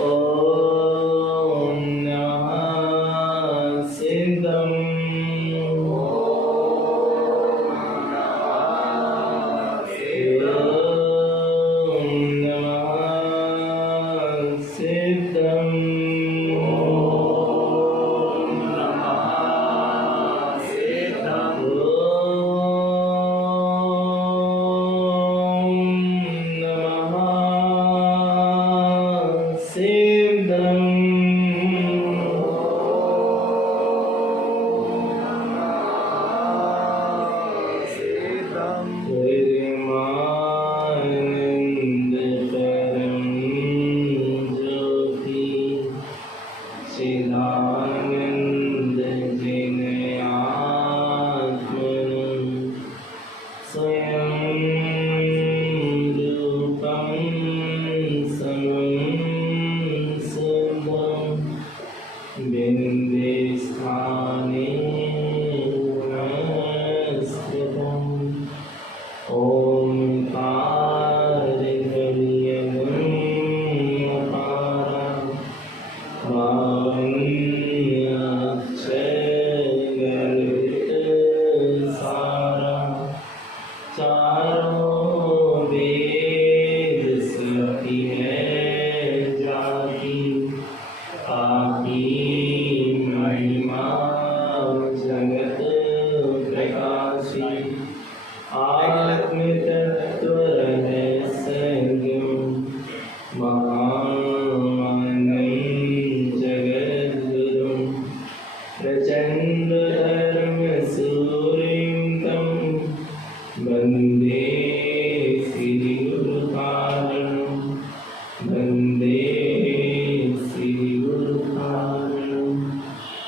ओम नमः सिद्धम।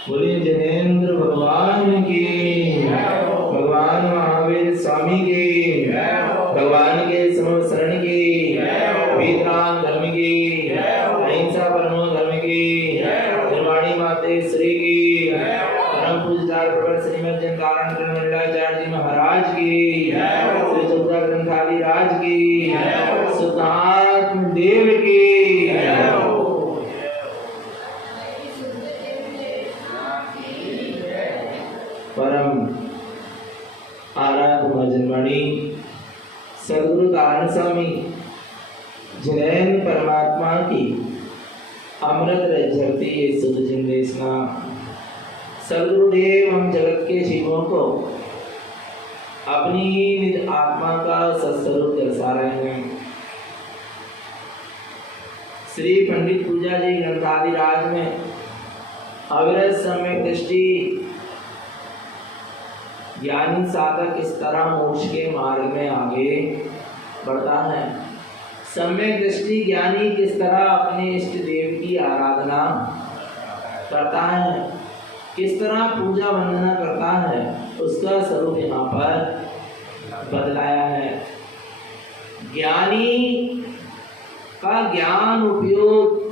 बोलिए जैनेन्द्र भगवान की, भगवान महावीर स्वामी की, भगवान के समर्थ शरण की, वेदांत धर्म की, अहिंसा परमो धर्म की, निर्वाणी माते श्री की, परम पूज्यपाद प्रवर श्रीमद् जनकारण मंडलाचार्य जी महाराज की, श्री चौथा ग्रंथाली राज की, सुधात्म देव की। परम आराध्य भजनवाणी सदगुरु कारण स्वामी जिनेन्द्र परमात्मा की अमृत रज्जती ये सुध जिंदेशना सदगुरुदेव हम जगत के जीवों को अपनी निज आत्मा का सत्स्वरूप दर्शा रहे हैं। श्री पंडित पूजा जी ग्रंथादि राज में अविरत सम्यक दृष्टि ज्ञानी साधक इस तरह मोक्ष के मार्ग में आगे बढ़ता है। सम्यक दृष्टि ज्ञानी किस तरह अपने इष्ट देव की आराधना करता है, किस तरह पूजा वंदना करता है, उसका स्वरूप यहाँ पर बदलाया है। ज्ञानी का ज्ञान उपयोग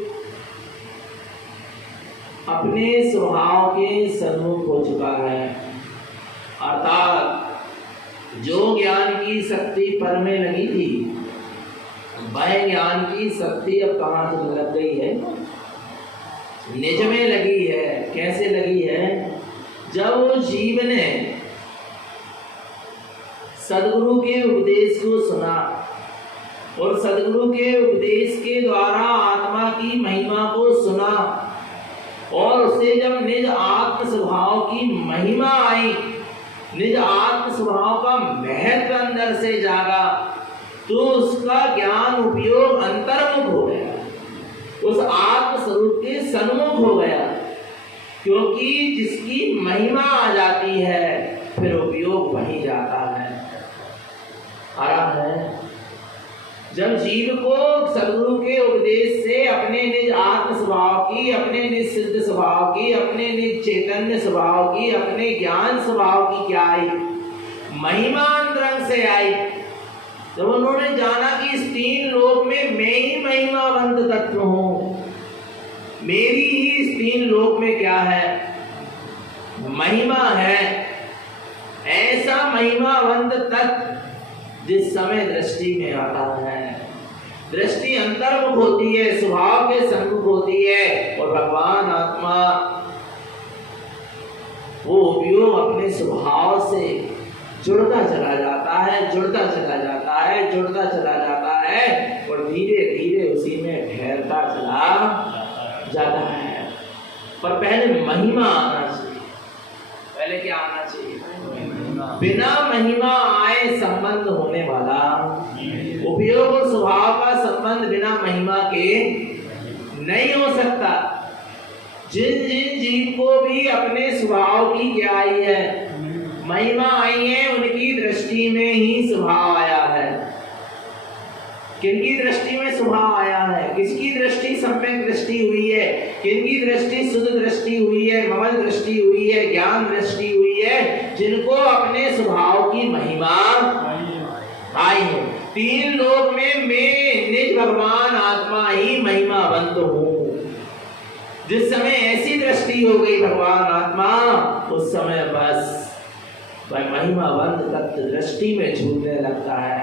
अपने स्वभाव के सन्मुख हो चुका है, अर्थात जो ज्ञान की शक्ति पर में लगी थी वह ज्ञान की शक्ति अब कहाँ से लग गई है, निज में लगी है। कैसे लगी है? जब वो जीव ने सदगुरु के उपदेश को सुना और सदगुरु के उपदेश के द्वारा आत्मा की महिमा को सुना और उससे जब निज आत्म स्वभाव की महिमा आई, निज आत्म स्वभाव का महत्व अंदर से जागा, तो उसका ज्ञान उपयोग अंतर्मुख हो गया, उस आत्म स्वरूप के सन्मुख हो गया। क्योंकि जिसकी महिमा आ जाती है फिर उपयोग वहीं जाता है। आराम है जब जीव को सदगुरु के उपदेश से अपने निज आत्म स्वभाव की, अपने निज सिद्ध स्वभाव की, अपने निज चैतन्य स्वभाव की, अपने ज्ञान स्वभाव की क्या आई? महिमा अंतरंग से आई। जब उन्होंने जाना कि इस तीन लोक में मैं ही महिमावंत तत्व हूं, मेरी ही इस तीन लोक में क्या है? महिमा है। ऐसा महिमावंत तत्व जिस समय दृष्टि में आता है दृष्टि अंतर्मुख होती है, स्वभाव के सन्मुख होती है, और भगवान आत्मा वो उपयोग अपने स्वभाव से जुड़ता चला जाता है, जुड़ता चला जाता है, जुड़ता चला जाता है, और धीरे धीरे उसी में ठहरता चला जाता है। पर पहले महिमा आना चाहिए। पहले क्या आना चाहिए? बिना महिमा आए संबंध होने वाला, उपयोग और स्वभाव का संबंध बिना महिमा के नहीं हो सकता। जिन जिन जीव को भी अपने स्वभाव की क्या आई है? महिमा आई है, उनकी दृष्टि में ही स्वभाव आया है। किनकी दृष्टि में स्वभाव आया है? किसकी दृष्टि सम्यक दृष्टि हुई है? किनकी दृष्टि शुद्ध दृष्टि हुई है, ममल दृष्टि हुई है, ज्ञान दृष्टि हुई है? जिनको अपने स्वभाव की महिमा आई है। तीन लोक में मैं निज भगवान आत्मा ही महिमावंत हूँ। जिस समय ऐसी दृष्टि हो गई भगवान आत्मा, उस समय बस वह महिमावंत तत्व दृष्टि में झूलने लगता है,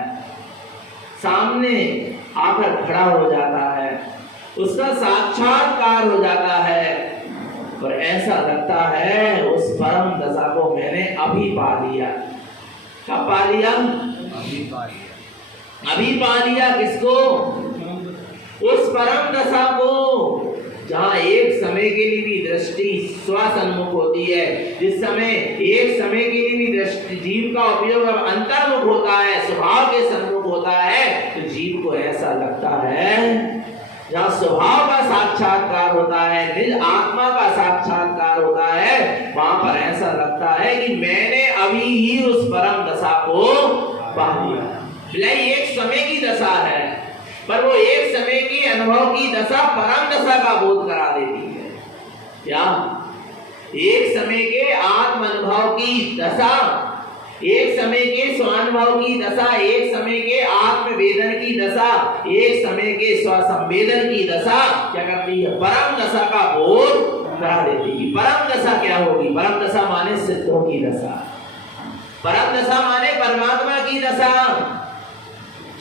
सामने आकर खड़ा हो जाता है, उसका साक्षात्कार हो जाता है, और ऐसा लगता है उस परम दशा को मैंने अभी पा लिया। कब पा लिया? अभी पा लिया। अभी पा लिया किसको? उस परम दशा को जहाँ एक समय के लिए भी दृष्टि स्वसन्मुख होती है। जिस समय एक समय के लिए भी दृष्टि जीव का उपयोग अंतर्मुख होता है, स्वभाव के सन्मुख होता है, तो जीव को ऐसा लगता है, जहाँ स्वभाव का साक्षात्कार होता है, निज आत्मा का साक्षात्कार होता है, वहां पर ऐसा लगता है कि मैंने अभी ही उस परम दशा को पा लिया। एक समय की दशा है, पर वो एक समय की अनुभव की दशा परम दशा का बोध करा देती है। क्या? एक समय के आत्म अनुभव की दशा, एक समय के स्वानुभव की दशा, एक समय के आत्मवेदन की दशा, एक समय के स्वसंवेदन की दशा क्या करती है? परम दशा का बोध करा देती है। परम दशा क्या होगी? परम दशा माने सिद्धों की दशा, परम दशा माने परमात्मा की दशा,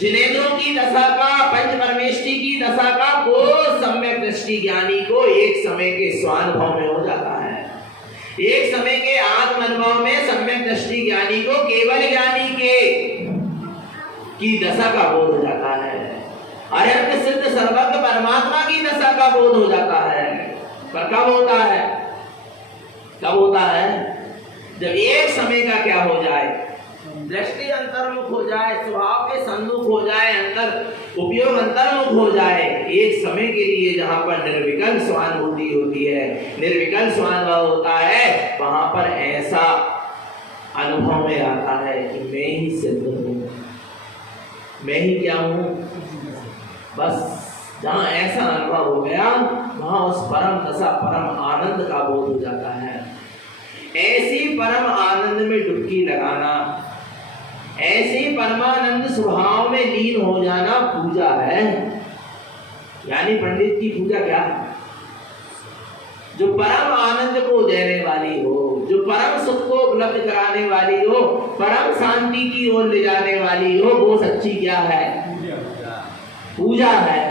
जिनेंद्रों की दशा का, पंच परमेष्टि की दशा का को सम्यक दृष्टि ज्ञानी को एक समय के स्वानुभव में हो जाता है। एक समय के आत्म अनुभव में सम्यक दृष्टि ज्ञानी को केवल ज्ञानी के की दशा का बोध हो जाता है। अरे सिद्ध सर्वज्ञ परमात्मा की दशा का बोध हो जाता है। पर कब होता है? कब होता है? जब एक समय का क्या हो जाए? दृष्टि अंतर्मुख हो जाए, स्वभाव के सन्मुख हो जाए, अंतर उपयोग अंतर्मुख हो जाए। एक समय के लिए जहाँ पर निर्विकल्प स्वानुभूति होती है, निर्विकल्प स्वानुभव होता है, वहां पर ऐसा अनुभव में आता है कि मैं ही सिद्ध हूँ, मैं ही क्या हूँ। बस जहाँ ऐसा अनुभव हो गया, वहां उस परम दशा, परम आनंद का बोध हो जाता है। ऐसी परम आनंद में डुबकी लगाना, ऐसे परमानंद स्वभाव में लीन हो जाना पूजा है। यानी पंडित की पूजा क्या है? जो परम आनंद को देने वाली हो, जो परम सुख को उपलब्ध कराने वाली हो, परम शांति की ओर ले जाने वाली हो, वो सच्ची क्या है? पूजा है।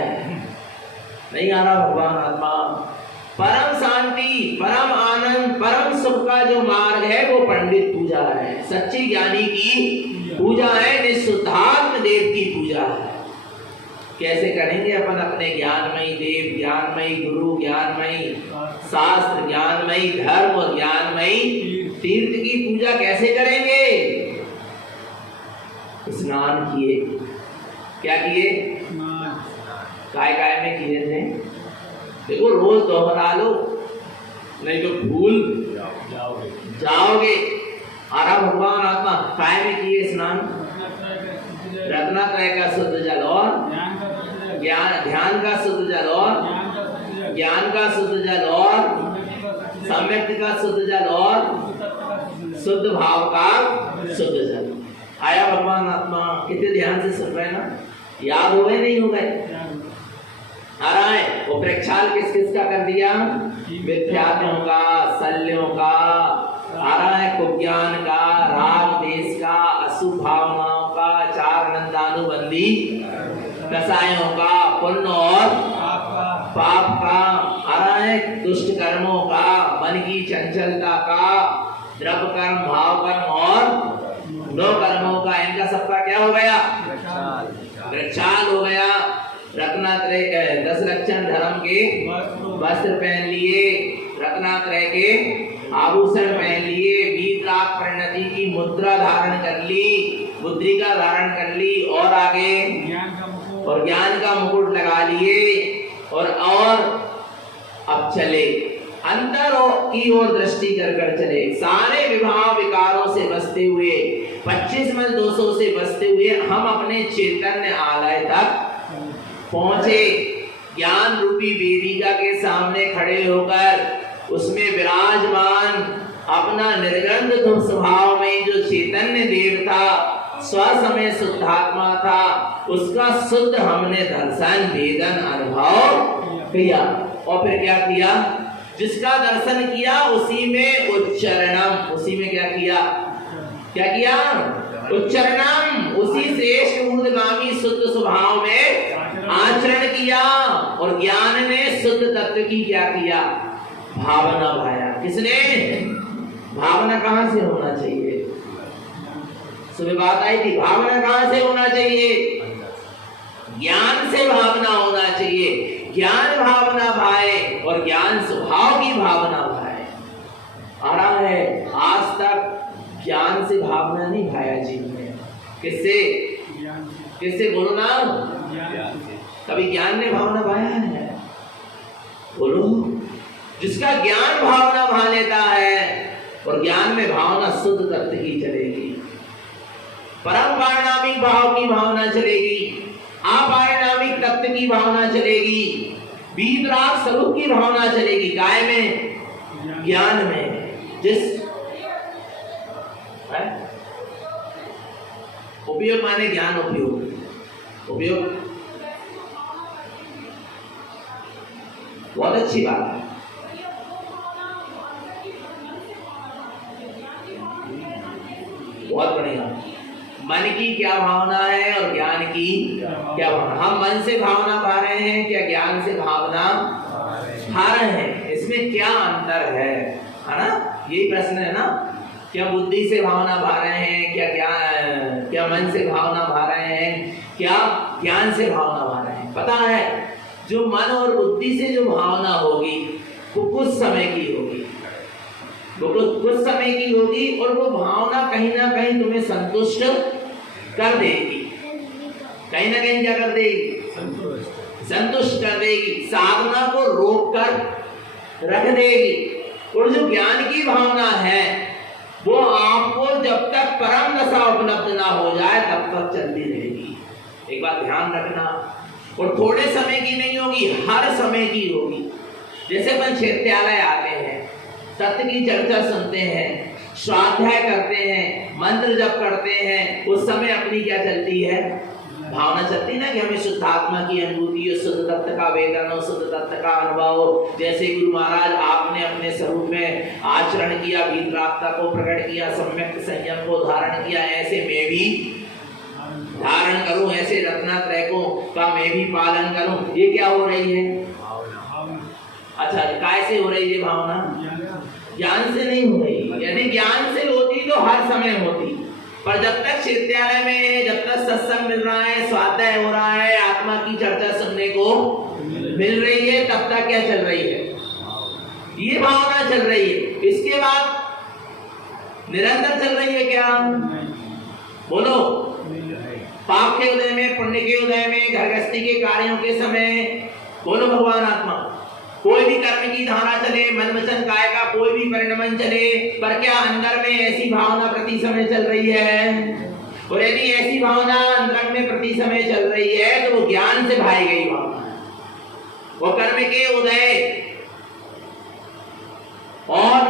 नहीं आ रहा भगवान आत्मा? परम शांति, परम आनंद, परम सुख का जो मार्ग है वो पंडित पूजा है, सच्ची ज्ञानी की पूजा है, निशुद्धात्म देव की पूजा है। कैसे करेंगे अपन अपने ज्ञानमयी देव, ज्ञानमयी गुरु, ज्ञानमयी शास्त्र, ज्ञानमयी धर्म और ज्ञानमयी तीर्थ की पूजा कैसे करेंगे? स्नान किए। क्या किए? काय काय में किए थे? देखो रोज दोहरा लो, नहीं तो भूल जाओगे। आरा भगवान आत्मा काय में किए स्नान? रत्नात्रय का शुद्ध जल और ध्यान का शुद्ध जल और ज्ञान का शुद्ध जल और सम्यक का शुद्ध जल और शुद्ध भाव का शुद्ध जल। आया भगवान आत्मा? कितने ध्यान से सुन रहे ना? याद हो गए? नहीं हो गए? आ रहा है। वो प्रेक्षाल किस किस का कर दिया? मिथ्यात्वों का, शल्यों का, आ रहा है कुज्ञान का, राग देश का, अशुभ भावनाओं का, चार नंदानुबंधी दशाओं का, पुण्य और पाप का, आ रहा है दुष्ट कर्मों का, मन की चंचलता का, द्रव्य कर्म, भाव कर्म और दो कर्मों का, इनका सबका क्या हो गया? वृक्षाल हो गया। रत्नात्रय 10 लक्षण धर्म के वस्त्र पहन लिए, रत्नात्रय के आभूषण पहन लिए, वीतराग परिणति की मुद्रा धारण कर ली, मुद्रिका धारण कर ली, और आगे और ज्ञान का मुकुट लगा लिए, और अब चले अंतर की ओर दृष्टि कर चले, सारे विभाव विकारों से बचते हुए, 25 मन दोषों से बचते हुए हम अपने चैतन्य आलय तक पहुंचे। ज्ञान रूपी वेदिका के सामने खड़े होकर उसमें विराजमान अपना निर्गंध स्वभाव में जो चैतन्य देव था, स्वसमय शुद्धात्मा था, उसका शुद्ध हमने दर्शन वेदन अनुभव किया। और फिर क्या किया? जिसका दर्शन किया उसी में उच्चरणम, उसी में क्या किया? क्या किया? उच्चरणम, उसी श्रेष्ठ ऊर्ध्वगामी शुद्ध स्वभाव में आचरण किया। और ज्ञान ने शुद्ध तत्व की क्या किया? भावना भाया। किसने? भावना कहां से होना चाहिए? सुबह बात आई थी, भावना कहां से होना चाहिए? ज्ञान से भावना होना चाहिए। ज्ञान भावना भाए और ज्ञान स्वभाव की भावना भाए। आ रहा है, आज तक ज्ञान से भावना नहीं भाया जीवन में। किससे? किससे? बोलो ना। कभी ज्ञान ने भावना भाया है? बोलो। जिसका ज्ञान भावना भा लेता है और ज्ञान में भावना शुद्ध तत्व की चलेगी, परम पारिणामिक भाव की भावना चलेगी, अपारिणामिक तत्व की भावना चलेगी, वीतराग स्वरूप की भावना चलेगी। काय में? ज्ञान में। जिस उपयोग माने ज्ञान उपयोग, उपयोग बहुत अच्छी बात है। बहुत बढ़िया। मन की क्या भावना है और ज्ञान की क्या भावना? हम मन से भावना भा रहे हैं क्या ज्ञान से भावना भा रहे हैं? इसमें क्या अंतर है ना? यही प्रश्न है ना। क्या बुद्धि से भावना भा रहे हैं, क्या मन से भावना भा रहे हैं, क्या ज्ञान से भावना भा रहे हैं? पता है, जो मन और बुद्धि से जो भावना होगी वो कुछ समय की होगी, वो कुछ समय की होगी, और वो भावना कहीं ना कहीं तुम्हें संतुष्ट कर देगी। कहीं ना कहीं क्या कर देगी? संतुष्ट कर देगी, साधना को रोक कर रख देगी। और जो ज्ञान की भावना है वो आपको जब तक परम दशा उपलब्ध ना हो जाए तब तक चलती रहेगी। एक बात ध्यान रखना, और थोड़े समय की नहीं होगी, हर समय की होगी। जैसे अपन क्षेत्रालय आते हैं, सत्य की चर्चा सुनते हैं, स्वाध्याय करते हैं, मंत्र जप करते हैं, उस समय अपनी क्या चलती है? भावना चलती ना कि हमें शुद्धात्मा की अनुभूति, शुद्ध तत्व का वेदन, शुद्ध तत्व का अनुभव। जैसे गुरु महाराज आपने अपने स्वरूप में आचरण किया, वीतरागता को प्रकट किया, सम्यक संयम को धारण किया, ऐसे मैं भी धारण करूं, ऐसे रत्नात्रय को का मैं भी पालन करूं। ये क्या हो रही है? अच्छा, काय से हो रही है भावना? ज्ञान से नहीं हो रही। यदि ज्ञान से होती तो हर समय होती, पर जब तक विद्यालय में, जब तक सत्संग मिल रहा है, स्वाध्याय हो रहा है, आत्मा की चर्चा सुनने को मिल रही है, तब तक क्या चल रही है? ये भावना चल रही है। इसके बाद निरंतर चल रही है क्या? बोलो। पाप के उदय में, पुण्य के उदय में, घरगृहस्थी के कार्यों के समय, बोलो भगवान आत्मा। कोई भी कर्म की धारा चले, मन वचन काया का कोई भी परिणमन चले, पर क्या अंदर में ऐसी भावना प्रति समय चल रही है? और यदि ऐसी भावना अंदर में प्रति समय चल रही है तो वो ज्ञान से भाई गई भावना है। वो कर्म के उदय और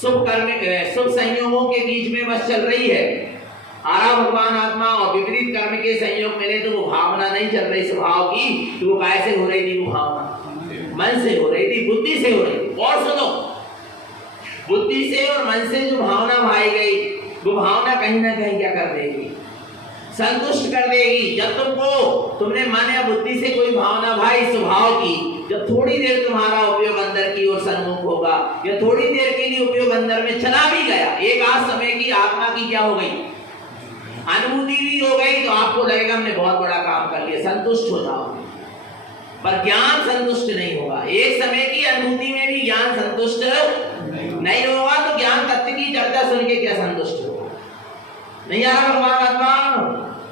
शुभ कर्म, शुभ संयोगों के बीच में बस चल रही है। आरा भगवान आत्मा और विपरीत कर्म के संयोग मिले तो वो भावना नहीं चल रही स्वभाव की, तो वो कैसे हो रही थी? वो भावना मन से हो रही थी, बुद्धि से हो रही थी। और सुनो, बुद्धि से और मन से जो भावना भाई गई, वो भावना कहीं ना कहीं क्या कर देगी? संतुष्ट कर देगी। जब तुमने मन या बुद्धि से कोई भावना भाई स्वभाव की, जब थोड़ी देर तुम्हारा उपयोग अंदर की ओर सन्मुख होगा या थोड़ी देर के लिए उपयोग अंदर में चला भी गया, एक आध समय की आत्मा की क्या हो गई, अनुभूति भी हो गई, तो आपको लगेगा हमने बहुत बड़ा काम कर लिया, संतुष्ट हो जाओगे। पर ज्ञान संतुष्ट नहीं होगा। एक समय की अनुभूति में भी ज्ञान संतुष्ट नहीं होगा, तो ज्ञान तत्व की चर्चा सुन के क्या संतुष्ट होगा? नहीं आ रहा भगवान आत्मा,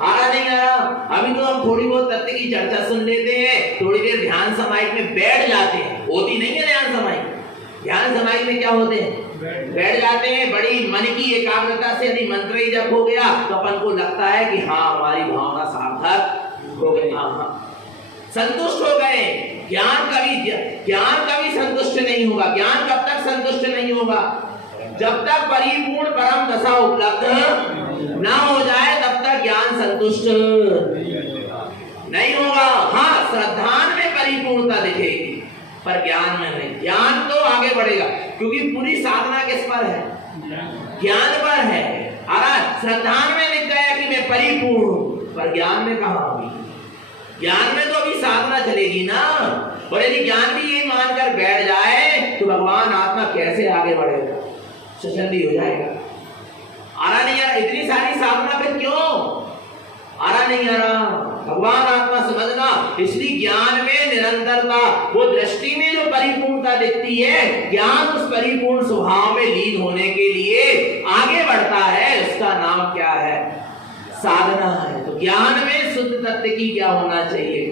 आ रहा नहीं आ रहा। अभी तो हम थोड़ी बहुत तत्व की चर्चा सुन लेते हैं, थोड़ी देर ध्यान समाहित में बैठ जाते हैं, होती नहीं है ध्यान समाहित। ध्यान समाहित में क्या होते हैं, बैठ जाते हैं, बड़ी मन की एकाग्रता से यदि मंत्र ही जप हो गया तो अपन को लगता है कि हाँ हमारी भावना सार्थक हो गई, हाँ संतुष्ट हो गए। ज्ञान कभी संतुष्ट नहीं होगा। ज्ञान कब तक संतुष्ट नहीं होगा? जब तक परिपूर्ण परम दशा उपलब्ध ना हो जाए तब तक ज्ञान संतुष्ट नहीं होगा। हाँ, श्रद्धान में परिपूर्णता दिखेगी पर ज्ञान में नहीं। ज्ञान तो आगे बढ़ेगा क्योंकि पूरी साधना किस पर है? ज्ञान पर है। श्रद्धान में दिख गया कि मैं परिपूर्ण हूं, पर ज्ञान में कहां होगी? ज्ञान में तो अभी साधना चलेगी ना। और यदि ज्ञान भी ये मानकर बैठ जाए तो भगवान आत्मा कैसे आगे बढ़ेगा? सचंदी हो जाएगा। आ रहा नहीं आ रहा? इतनी सारी साधना पे क्यों आ रहा नहीं आ रहा? भगवान आत्मा समझना। इसलिए ज्ञान में निरंतरता, वो दृष्टि में जो परिपूर्णता दिखती है, ज्ञान उस परिपूर्ण स्वभाव में लीन होने के लिए आगे बढ़ता है। उसका नाम क्या है? साधना है। तो ज्ञान में शुद्ध तत्व की क्या होना चाहिए?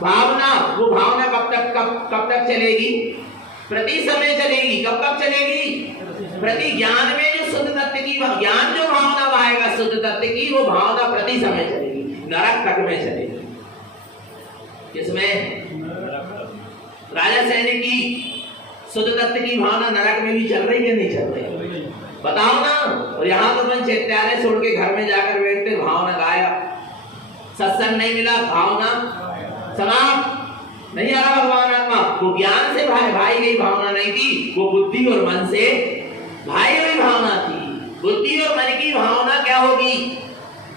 भावना। वो भावना कब तक चलेगी? प्रति समय चलेगी। कब चलेगी? प्रति ज्ञान में जो शुद्ध तत्व की ज्ञान जो भावना बहाएगा शुद्ध तत्व की, वो भावना प्रति समय चलेगी, नरक तक में चलेगी। किसमें? राजा सैनिक की शुद्ध तत्व की भावना नरक में भी चल रही है, नहीं चल रही? बताओ ना। और यहाँ तो मन चैत्यालय छोड़ के घर में जाकर बैठते, भावना गायब, सत्संग नहीं मिला, भावना समाप्त। नहीं आ रहा भगवान आत्मा। वो ज्ञान से भाई गई भावना नहीं थी, वो बुद्धि और मन से भाई हुई भावना थी। बुद्धि और मन की भावना क्या होगी?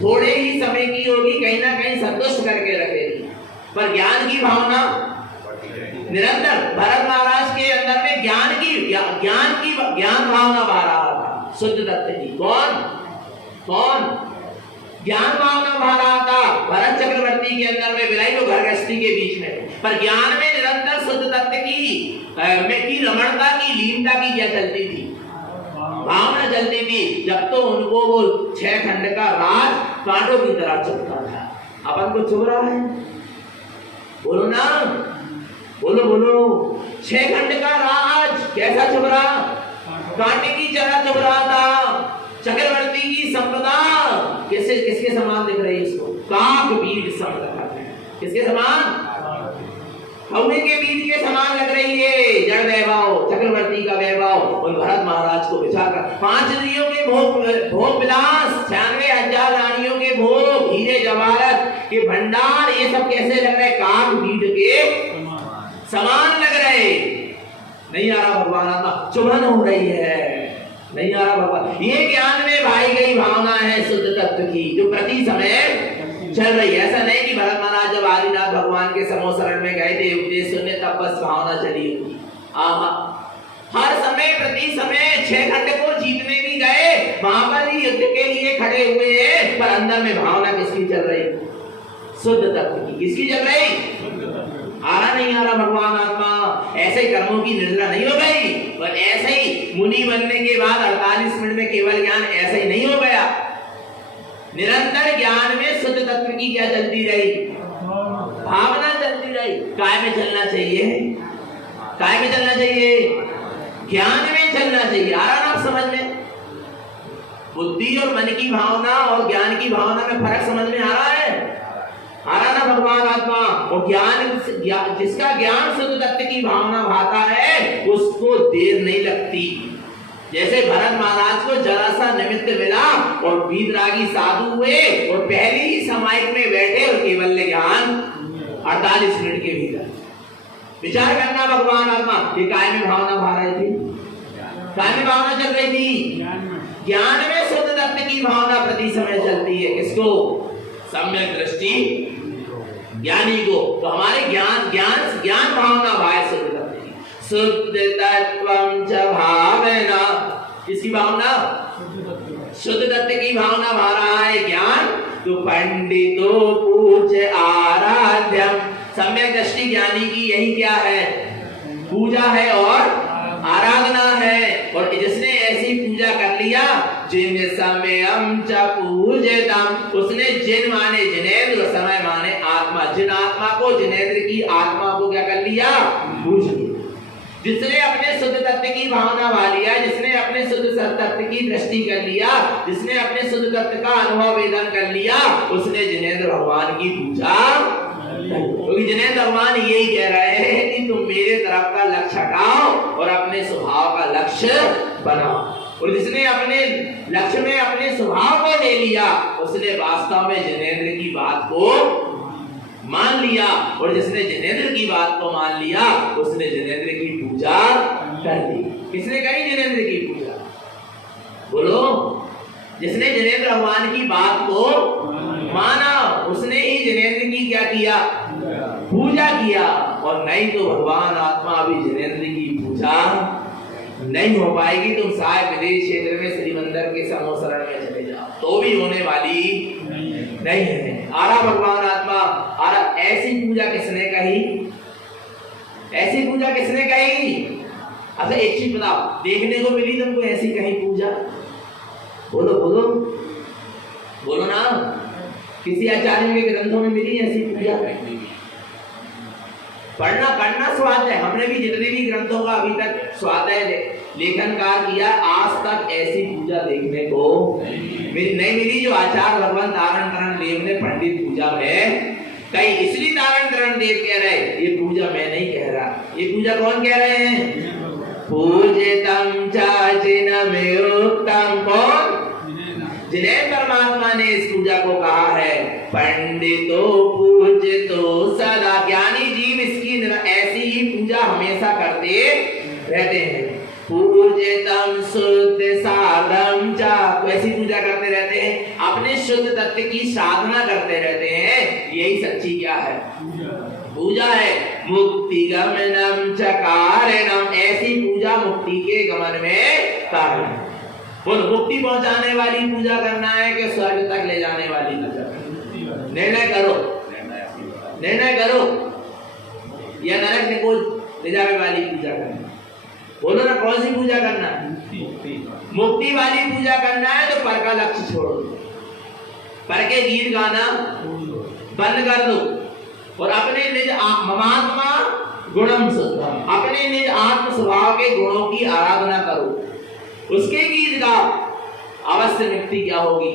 थोड़े ही समय की होगी, कहीं ना कहीं संतुष्ट करके रखेगी। पर ज्ञान की भावना निरंतर। भरत महाराज के अंदर में ज्ञान भावना बहा रहा था, शुद्ध तत्व की। कौन ज्ञान भावना बहा रहा था? भरत चक्रवर्ती के अंदर में विलाई को घर गृहस्थी के बीच में। पर ज्ञान में निरंतर शुद्ध तत्व की रमणता की, लीनता की क्या चलती थी? भावना चलती थी। जब तो उनको वो 6 खंड का राज कांटों की तरह चुभता था। अपन को चुभ रहा है? बोलो ना, बोलो। 6 खंड का राज कैसा चुभ रहा? कांटे की तरह चुभ रहा था। चक्रवर्ती की संपदा किसके समान दिख रही है इसको? काक बीज संपदा। किसके समान? कौवे के बीज के समान लग रही है। जड़ वैभव, चक्रवर्ती का वैभव, और भरत महाराज को बिछाकर 5 नदियों के भोग विलास, 96,000 रानियों के भोग, हीरे जवाहरत के भंडार, ये सब कैसे लग रहे? काक बीज के समान लग रहे। नहीं आ रहा भगवान आत्मा? चुभन हो रही है। नहीं आ रहा भगवान। ये ज्ञान में भाई गई भावना है शुद्ध तत्व की, जो प्रति समय चल रही है। ऐसा नहीं कि भरत महाराज जब आदिनाथ भगवान के समो शरण में गए थे उपदेश सुनने, तब बस भावना चली होगी। हर समय प्रति समय 6 खंड को जीतने भी गए, वहां पर ही युद्ध के लिए खड़े हुए हैं, पर अंदर में भावना किसकी चल रही? शुद्ध तत्व की। किसकी चल रही? आ रहा नहीं आ रहा भगवान आत्मा? ऐसे कर्मों की निर्जरा नहीं हो गई। और ऐसे ही मुनि बनने के बाद 48 मिनट में केवल ज्ञान ऐसे ही नहीं हो गया। निरंतर ज्ञान में शुद्ध तत्व की क्या चलती रही? भावना चलती रही। काय में चलना चाहिए? काय में चलना चाहिए? ज्ञान में चलना चाहिए। आ रहा ना आप समझ में? बुद्धि और मन की भावना और ज्ञान की भावना में फर्क समझ में आ रहा है? आ रहा ना भगवान आत्मा? और जिसका ज्ञान शुद्ध तत्व की भावना भाता है, उसको देर नहीं लगती। जैसे भरत महाराज को जरा सा निमित्त मिला और वीतरागी साधु हुए और पहले ही समाहित में बैठे और केवल ज्ञान 48 मिनट के भीतर। विचार करना भगवान आत्मा, ये काय में भावना भा रही थी? काय में भावना चल रही थी? ज्ञान में शुद्ध तत्व की भावना प्रति समय चलती है। किसको? सम्यक दृष्टि ज्ञानी को। तो हमारे ज्ञान भावना भाव शुद्ध तत्व की, शुद्ध तत्वम च भावना, किसकी भावना? शुद्ध तत्व की भावना भा रहा है ज्ञान। तो पंडितो पूज्य आराध्यम, सम्यक दृष्टि ज्ञानी की यही क्या है? पूजा है और आराधना है। और जिसने ऐसी पूजा कर लिया, जिन समयम च पूज्यतम, उसने जिन माने जिनेंद्र, समय माने आत्मा, जिन आत्मा को, जिनेंद्र की आत्मा को क्या कर लिया? पूज लिया। जिसने अपने शुद्ध तत्व की भावना भा लिया, जिसने अपने शुद्ध तत्व की दृष्टि कर लिया, जिसने अपने शुद्ध तत्व का अनुभव वेदन कर लिया, उसने जिनेंद्र भगवान की पूजा। क्योंकि जिनेंद्र भगवान यही कह रहे हैं कि तुम मेरे तरफ का लक्ष्य हटाओ और अपने स्वभाव का लक्ष्य बनाओ। और जिसने अपने लक्ष्य में अपने स्वभाव को ले लिया, उसने वास्तव में जिनेंद्र की बात को मान लिया। और जिसने जिनेंद्र की बात को मान लिया, उसने जिनेंद्र की पूजा कर दी। किसने करी जिनेंद्र की पूजा? बोलो। जिसने जिनेंद्र भगवान की बात को माना, उसने ही जिनेंद्र की क्या किया? पूजा किया। और नहीं तो भगवान आत्मा अभी जिनेंद्र की पूजा नहीं हो पाएगी। तुम सारे विदेश क्षेत्र में श्री मंदिर के समोसरण में चले जाओ तो भी होने वाली नहीं है। आरा भगवान आत्मा आरा। ऐसी पूजा किसने कही? ऐसी पूजा किसने कही? अच्छा एक चीज बताओ, देखने को मिली तुमको ऐसी कहीं पूजा? बोलो बोलो बोलो ना। किसी आचार्य के ग्रंथों में मिली ऐसी पूजा? पढ़ना स्वाध्याय, हमने भी जितने भी ग्रंथों का अभी तक स्वाध्याय लेखनकार किया, आज तक ऐसी पूजा देखने को नहीं मिली जो आचार्य भगवान तारण करण देव ने पंडित पूजा में कहीं। इसलिए तारण करण देव कह रहे ये पूजा मैं नहीं कह रहा, ये पूजा कौन कह रहे हैं? पूजितम चाचिनमयुक्तम, कौन? जिनेंद्र परमात्मा ने इस पूजा को कहा है। पंडितो पूजितो सदा, ज्ञानी जीव इसकी ऐसी ही पूजा हमेशा करते रहते हैं। पूजितम शुद्ध साधम चा, ऐसी पूजा करते रहते हैं, अपने शुद्ध तत्व की साधना करते रहते हैं। यही सच्ची क्या है? पूजा है। मुक्ति गमनम च कारणम, ऐसी पूजा मुक्ति के गमन में कारण। बोल, मुक्ति पहुंचाने वाली पूजा करना है कि स्वर्ग तक ले जाने वाली पूजा? निर्णय करो, निर्णय करो। या नरक को ले जाने वाली पूजा करना? बोलो ना, कौन सी पूजा करना है? मुक्ति वाली पूजा करना है तो पर का लक्ष्य छोड़ो, पर के गीत गाना बंद कर दो और अपने निज ममात्मा गुणम शुद्धम, अपने निज आत्म स्वभाव के गुणों की आराधना करो। उसके गीत गाओ, अवश्य मुक्ति क्या होगी?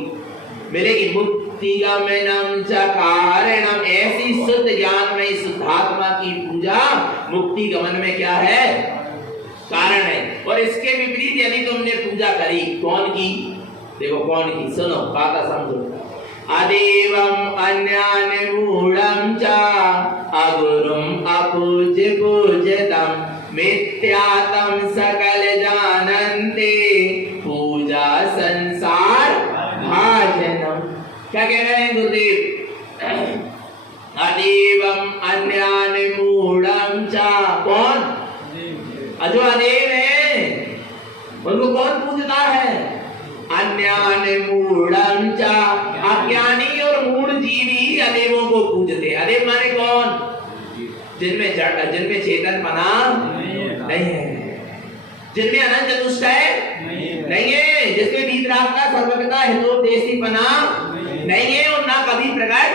मिलेगी। मुक्ति गमनम च कारणम, ऐसी शुद्ध ज्ञान में शुद्धात्मा की पूजा मुक्ति गमन में क्या है? कारण है। और इसके विपरीत यदि तुमने पूजा करी, कौन की? देखो कौन की, सुनो बात समझो। अदेवम अन्यान मूढ़म च अगुरुम अपूज्य पूज्यतम मिथ्यातम सकल जानन्ते पूजा संसार भाजनम। क्या कह रहे हैं गुरुदेव? अदेवम अन्यान मूढ़म च, कौन? जो अदेव है उनको कौन पूजता है? अन्यान मूढ़म च, अज्ञानी और मूढ़ जीवी अदेवों को पूजते। अदेव माने कौन? जिनमें जड़, जिनमें चेतनपना नहीं है, जिनमें अनंत चतुष्टय नहीं है, जिसमें वीतरागता सर्वज्ञता हितोपदेशीपना नहीं है और ना कभी प्रकट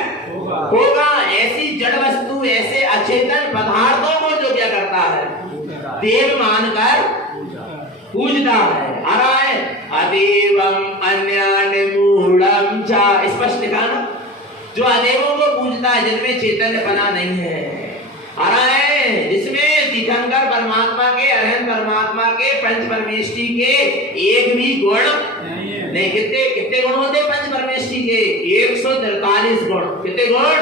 होगा। ऐसी जड़ वस्तु, ऐसे अचेतन पदार्थों को जो क्या करता है? देव मानकर पूजता है। आ रहा है अदेवम अन्यान मूढ़म च, स्पष्ट लिखा ना। जो अदेवों को पूजता है, जिनमें चैतन्यपना नहीं है। आ रहा है जिसमें तीर्थंकर परमात्मा के, अरहंत परमात्मा के, पंच परमेष्टि के एक भी गुण नहीं। कितने गुण होते पंच परमेष्टि के? 143 गुण। कितने गुण?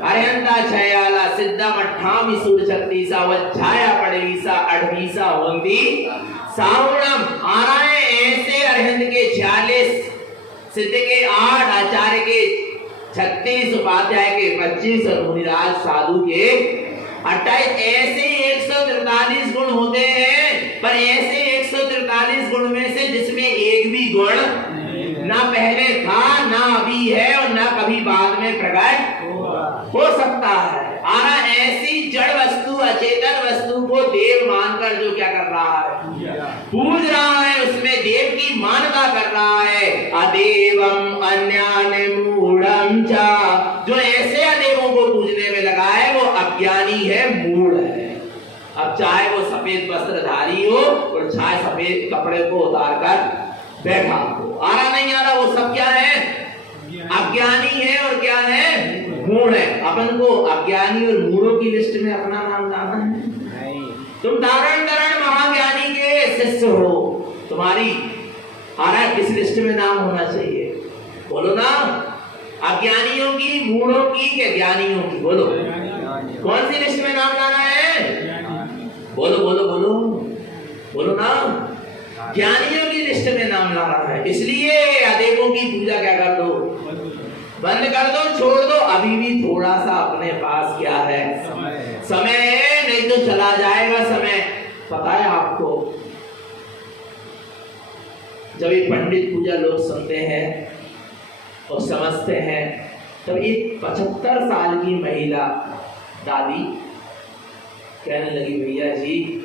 अरहंता छयाला सिद्धा मठामी सूर छत्तीसा वच्छाया पड़वीसा अड़वीसा होंदी सावणम। आ रहा है ऐसे अरहंत के 46, सिद्ध के 8, आचार्य के 36 उपाध्याय के 25 और मुनिराज साधु के 28। ऐसे 143 गुण होते हैं, पर ऐसे 143 गुण में से जिसमें एक भी गुण ना पहले था, ना अभी है और ना कभी बाद में प्रकट हो सकता है। आना ऐसी जड़ वस्तु, अचेतन वस्तु को देव मानकर जो क्या कर रहा है, पूज रहा है, उसमें देव की मान्यता कर रहा है। अदेवम अन्यानि मूढ़म चा, जो ऐसे अदेवों को पूजने में लगा है वो अज्ञानी है, मूढ़ है। अब चाहे वो सफेद वस्त्रधारी हो और चाहे सफेद कपड़े को उतार कर बैठा हो, आ रहा नहीं आ रहा, वो सब क्या है, अज्ञानी है और क्या है, मूढ़ है। अपन को अज्ञानी और मूढ़ों की लिस्ट में अपना नाम लाना है। तुम धारण करण महाज्ञानी के शिष्य हो, तुम्हारी आ रहा है किस लिस्ट में नाम होना चाहिए, बोलो ना। अज्ञानियों की, मूढ़ों की के ज्ञानियों की, बोलो कौन सी लिस्ट में नाम लाना है, बोलो बोलो बोलो बोलो ना। ज्ञानियों की लिस्ट में नाम लाना है। इसलिए अदेवों की पूजा क्या कर दो, बंद कर दो, छोड़ दो। अभी भी थोड़ा सा अपने पास क्या है, समय है, नहीं तो चला जाएगा समय। पता है आपको, जब ये पंडित पूजा लोग सुनते हैं और समझते हैं, तब एक 75 साल की महिला दादी कहने लगी, भैया जी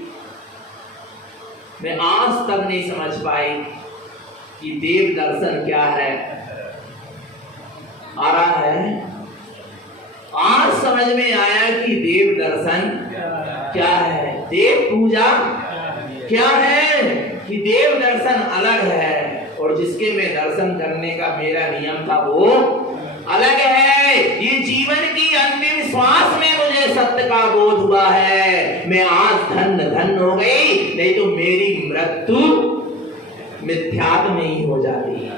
मैं आज तक नहीं समझ पाई कि देव दर्शन क्या है। आ रहा है, आज समझ में आया कि देव दर्शन क्या है, देव पूजा क्या है, कि देव दर्शन अलग है और जिसके मैं दर्शन करने का मेरा नियम था वो अलग है। ये जीवन की अंतिम श्वास में मुझे सत्य का बोध हुआ है। मैं आज धन्य हो गई, नहीं तो मेरी मृत्यु मिथ्यात्व में ही हो जाती।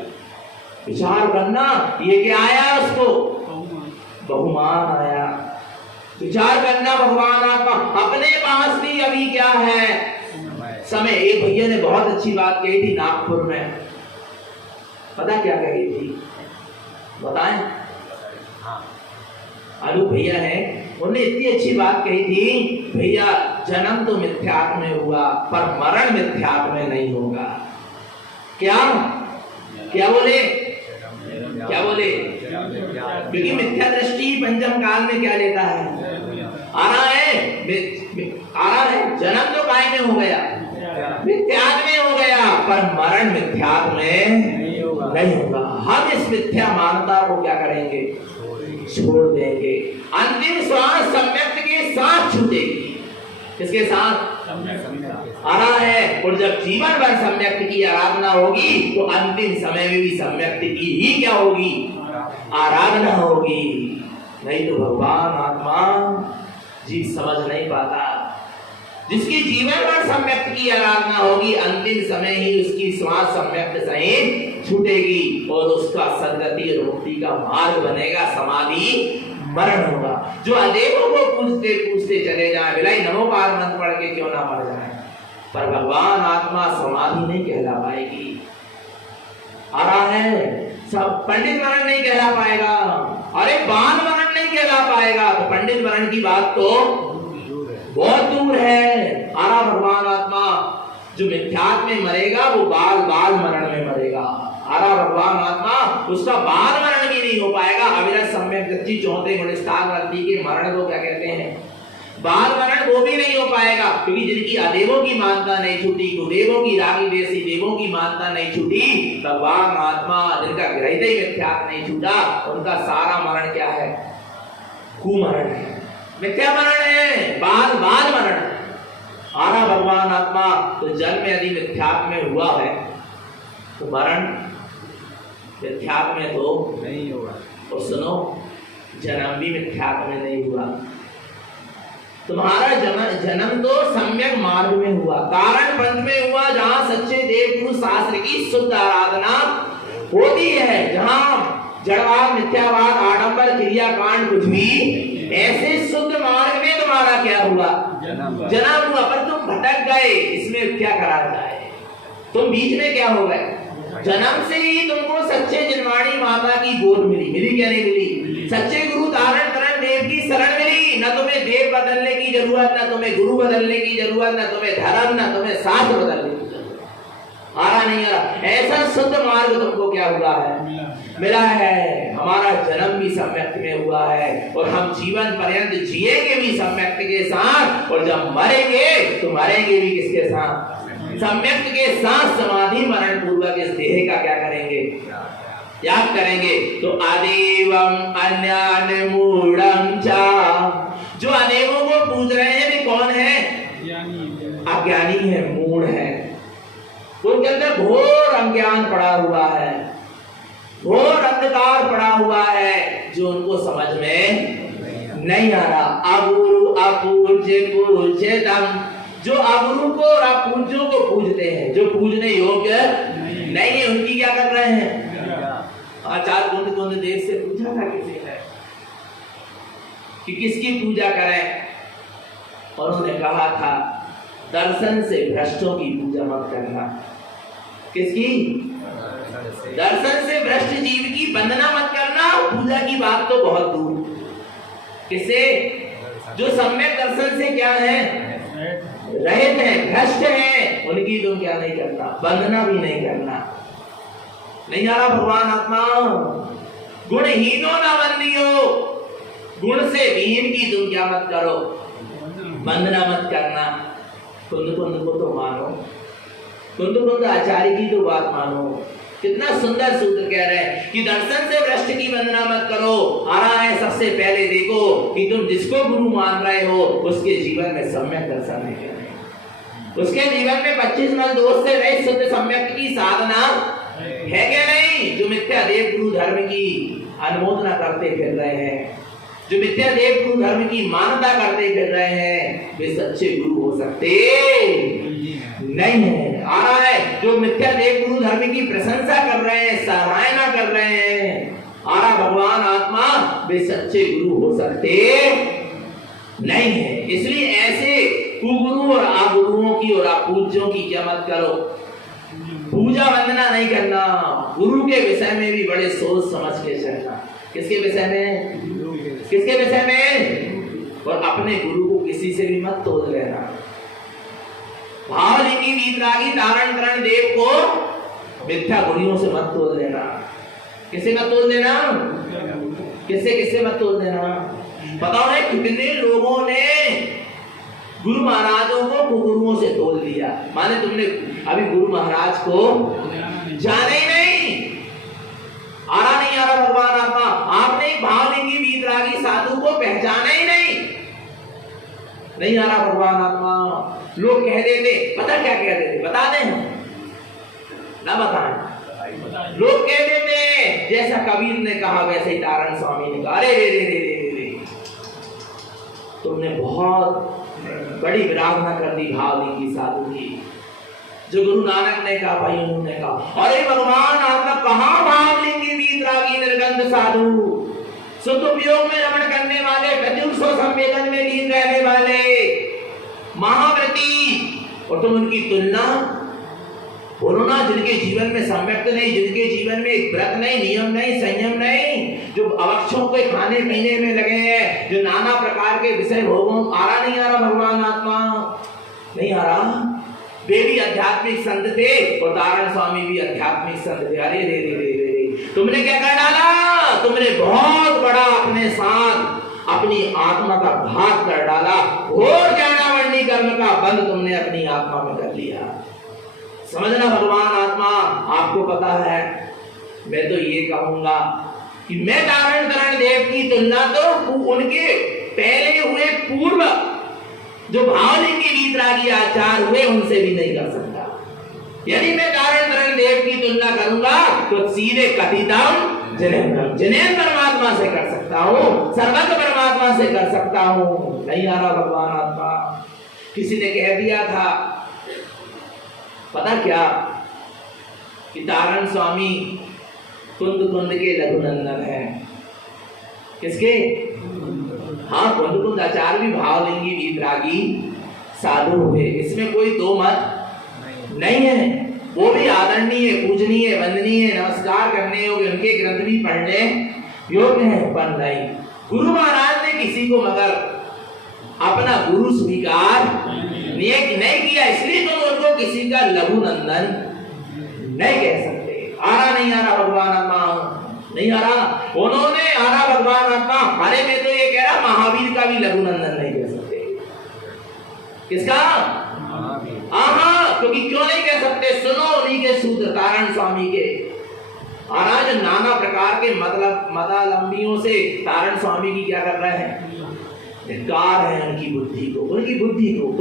विचार करना, ये क्या आया उसको, बहुमान आया। विचार करना, भगवान आपका अपने पास भी अभी क्या है, समय। एक भैया ने बहुत अच्छी बात कही थी नागपुर में, पता क्या कही थी, बताएं। आलू भैया है, उन्होंने इतनी अच्छी बात कही थी, भैया जन्म तो मिथ्यात्व में हुआ पर मरण मिथ्यात्व में नहीं होगा। क्या क्या बोले, क्या बोले, क्योंकि मिथ्या दृष्टि पंचम काल में क्या लेता है, आ रहा है जन्म तो काय में हो गया, मिथ्यात्व में हो गया, पर मरण मिथ्यात्व में नहीं होगा। हम इस मिथ्या मानता को क्या करेंगे, छोड़ देंगे। अंतिम श्वास सम्यक्त के साथ छूटेगी। किसके साथ, आ रहा है। और जब जीवन भर सम्यक्त की आराधना होगी तो अंतिम समय में भी सम्यक्त की ही क्या होगी, आराधना होगी। नहीं तो भगवान आत्मा जीव समझ नहीं पाता। जिसकी जीवन भर सम्यक्त की आराधना होगी, अंतिम समय ही उसकी श्वास सम्यक्त सहित छूटेगी और उसका सदगति और मुक्ति का मार्ग बनेगा, समाधि मरण होगा। जो अदेवों को पूछते पूछते चले जाए, बिलाई नमोकार मंत्र पढ़ के क्यों ना मर जाए, पर भगवान आत्मा समाधि नहीं कहला पाएगी। आ रहा है, सब पंडित मरण नहीं कहला पाएगा, अरे बाल मरण नहीं कहला पाएगा, तो पंडित मरण की बात तो बहुत दूर है। आरा भगवान आत्मा जो मिथ्यात्व में मरेगा वो बाल मरण में मरेगा। आरा भगवान आत्मा उसका बाल मरण भी नहीं हो पाएगा। अविरत सम्यक गति चौथे गुणस्थान वृत्ति के मरण को क्या कहते हैं, बाल मरण, वो भी नहीं हो पाएगा। क्योंकि जिनकी अदेवों की मानता नहीं छूटी, कुदेवों की रागी देसी देवों की मानता नहीं छूटी, भगवान आत्मा जिनका हृदय मिथ्यात्व नहीं छूटा, उनका सारा मरण क्या है, कुमरण है, मिथ्या मरण है, बाल मरण। आरा भगवान आत्मा तो जन्म यदि मिथ्यात्व में हुआ है तो मरण मिथ्यात्व में तो नहीं होगा। और सुनो, जन्म भी मिथ्यात्व में नहीं हुआ। तुम्हारा जन्म तो सम्यक मार्ग में हुआ, कारण पंथ में हुआ, जहां सच्चे देव गुरु शास्त्र की शुद्ध आराधना होती है, जहां जड़वाद मिथ्यावाद आडंबर क्रियाकांड कुछ भी, ऐसे शुद्ध मार्ग में तुम्हारा क्या हुआ, जन्म हुआ। पर तुम भटक गए, इसमें क्या करा जाए, तुम बीच में क्या हो गए, जन्म से ही तुमको सच्चे जिनवाणी माता की गोद मिली। मिली क्या नहीं मिली? सच्चे गुरु धारण करण देव की शरण मिली। न तुम्हें देव बदलने की जरूरत, न तुम्हें गुरु बदलने की जरूरत, न तुम्हें धर्म, न तुम्हें शास्त्र बदलने की जरूरत। आ रहा नहीं आ रहा? ऐसा शुद्ध मार्ग तुमको क्या हुआ है? मिला है। हमारा जन्म भी सम्यक्त में हुआ है और हम जीवन पर्यंत जिएंगे भी सम्यक्त के साथ, और जब मरेंगे तो मरेंगे भी किसके साथ? सम्यक्त के साथ। समाधि मरण पूर्वक इस देह का क्या करेंगे? त्याग करेंगे। तो अदेवम अन्यान मूढ़म चा, जो अदेवों को पूज रहे हैं वे कौन है? अज्ञानी है, मूढ़ है। उनके अंदर घोर अज्ञान पड़ा हुआ है, घोर अंधकार पड़ा हुआ है, जो उनको समझ में नहीं आ रहा। अगुरु अपूज्य पूज्यतम, जो अगुरु को और अपूज्यों को पूजते हैं, जो पूजने योग्य नहीं है, उनकी क्या कर रहे हैं? आचार्य कुंद कुंद देव से पूछा था किसी ने कि किसकी पूजा करें, और उन्होंने कहा था दर्शन से भ्रष्टों की पूजा मत करना। किसकी? दर्शन से भ्रष्ट जीव की वंदना मत करना। पूजा की बात तो बहुत दूर। किसे? जो सम्यक दर्शन से क्या है? रहित है, भ्रष्ट है, उनकी तुम क्या नहीं करना? वंदना भी नहीं करना। नहीं आ रहा भगवान आत्मा? गुणहीनो न वंदियो, गुण से विहीन की तुम क्या मत करो? वंदना मत करना। कुंद कुंद को तो मानो, कुंद कुंद आचार्य की तो बात मानो। कितना सुंदर सूत्र कह रहे हैं कि दर्शन से भ्रष्ट की वंदना मत करो। आ रहा है सबसे पहले देखो कि तुम जिसको गुरु मान रहे हो उसके जीवन में सम्यक दर्शन नहीं कर रहे, उसके जीवन में 25 मन दोष से रहित शुद्ध सम्यक की साधना है क्या नहीं? जो मिथ्या देव गुरु धर्म की अनुमोदना करते फिर रहे हैं, जो मिथ्या देव गुरु धर्म की मान्यता करते फिर रहे हैं, वे सच्चे गुरु हो सकते नहीं है। आ रहा है जो मिथ्या देव गुरु धर्म की प्रशंसा कर रहे हैं, सराहना कर रहे हैं, आ रहा भगवान आत्मा, वे सच्चे गुरु हो सकते नहीं है। इसलिए ऐसे कुगुरु और अगुरुओं की और अपूज्यों की क्या मत करो? पूजा वंदना नहीं करना। गुरु के विषय में भी बड़े सोच समझ के चलना। किसके विषय में? किसके विषय में? और अपने गुरु को किसी से भी मत तोल लेना। भावलिंगी वीतरागी धारण करण देव को मिथ्या गुरुओं से मत तोल देना। किसे मत तोल देना? किसे मत तोल देना? बताओ ना कितने लोगों ने गुरु महाराजों को गुरुओं से तोल दिया। माने तुमने अभी गुरु महाराज को जाने ही नहीं, आ रहा नहीं आ रहा भगवान आत्मा? आपने एक भावलिंगी वीतरागी साधु को पहचाना ही नहीं आ रहा भगवान आत्मा? लोग कह देते, पता क्या कह देते? बता दें हम ना बताएं? लोग कह देते जैसा कबीर ने कहा वैसे ही तारण स्वामी ने कहा। अरे रे रे रे रे रे, तुमने बहुत बड़ी विराधना कर दी भावलिंगी साधु की। जो गुरु नानक ने कहा भाई उन्होंने कहा, अरे भगवान आत्मा कहाँ भावलिंगी वीतरागी निर्गंध साधु, शुद्ध उपयोग में रमण करने वाले, प्रत्युष संवेदन में लीन रहने वाले महाव्रती, और तुम उनकी तुलना बोलो ना, जिनके जीवन में सम्यक्त नहीं, जिनके जीवन में एक व्रत नहीं, नियम नहीं, संयम नहीं, जो अवक्षों के खाने पीने में लगे हैं, जो नाना प्रकार के विषय भोगों। आ रहा नहीं आ रहा भगवान आत्मा? नहीं आ रहा। वे भी आध्यात्मिक संत थे और तारण स्वामी भी आध्यात्मिक संत थे। अरे रे रे रे रे, तुमने क्या कर डाला? तुमने बहुत बड़ा अपने साथ अपनी आत्मा का घात कर डाला। घोर ज्ञानावरणी कर्म का बंध तुमने अपनी आत्मा में कर लिया। समझना भगवान आत्मा, आपको पता है, मैं तो ये कहूंगा कि मैं तारण करण देव की तुलना तो उनके पहले हुए पूर्व जो भावलिंगी वीतरागी आचार हुए उनसे भी नहीं कर सकता। यदि मैं तारण करण देव की तुलना करूंगा तो सीधे कथितम जिनेन्द्रम, जिनेन्द्र परमात्मा से कर सकता हूँ, सर्वत्र परमात्मा से कर सकता हूँ। नहीं आ रहा भगवान आत्मा? किसी ने कह दिया था, पता क्या, कि तारण स्वामी कुंद कुंद के लघुनंदन है। किसके? हाँ, कुंद कुंद आचार्य भी भावलिंगी वीतरागी साधु हुए, इसमें कोई दो मत नहीं है। वो भी आदरणीय, पूजनीय, वंदनीय, नमस्कार करने योग्य, उनके ग्रंथ भी पढ़ने योग्य है, पर नहीं। गुरु महाराज ने किसी को मगर अपना गुरु स्वीकार नहीं किया, इसलिए तुम उनको किसी का लघु नंदन नहीं कह सकते। आ रहा नहीं आ रहा भगवान आत्मा, नहीं आ रहा, उन्होंने आ रहा भगवान आत्मा, हमारे में तो ये कह रहा महावीर का भी लघु नंदन नहीं कह सकते। किसका? क्योंकि क्यों नहीं कह सकते? सुनो उन्हीं के सूत्र तारण स्वामी के। महाराज नाना प्रकार के मतलब मतालंबियों से तारण स्वामी की क्या कर रहे हैं? धिक्कार है उनकी बुद्धि को,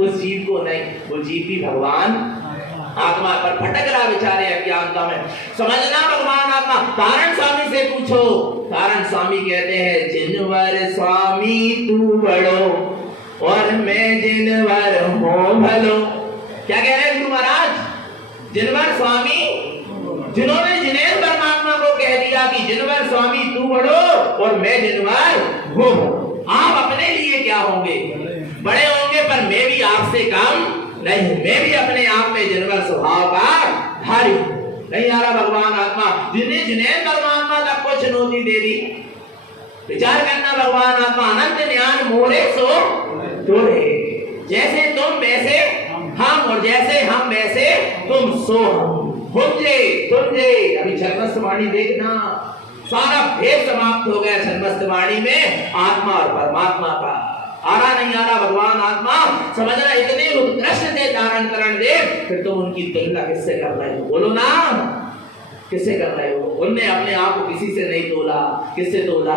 उस जीव को नहीं। वो जीव भी भगवान आत्मा पर भटक रहा बेचारे अज्ञानता में। समझना भगवान आत्मा। तारण स्वामी से पूछो, तारण स्वामी कहते हैं जिनवर स्वामी तू बड़ो और मैं जिनवर हूँ भलो। क्या कह रहे हैं गुरु महाराज? जिनवर स्वामी, जिन्होंने जिनेन्द्र परमात्मा को कह दिया कि जिनवर स्वामी तू बड़ो और मैं जिनवर हूँ। आप अपने लिए क्या होंगे? बड़े होंगे, पर मैं भी आपसे कम नहीं, मैं भी अपने आप में जिनवर स्वभाव का धारी। नहीं आ रहा भगवान आत्मा, जिन्हें जिनेन्द्र परमात्मा तक को चुनौती दे दी। विचार करना भगवान आत्मा, अनंत ज्ञान मोरे सो तोरे, जैसे तुम वैसे हम और जैसे हम वैसे तुम सो हम तुझे। अभी छन्मस्तवाणी देखना, सारा भेद समाप्त हो गया छन्मस्तवाणी में आत्मा और परमात्मा का। आ रहा नहीं आ रहा भगवान आत्मा, समझना इतने उत्कृष्ट थे तारण करण देव, फिर तुम उनकी तुलना किससे कर रहे हो? बोलो ना, किससे कर रहे हो? उनने अपने आप को किसी से नहीं तोला, किससे तोला?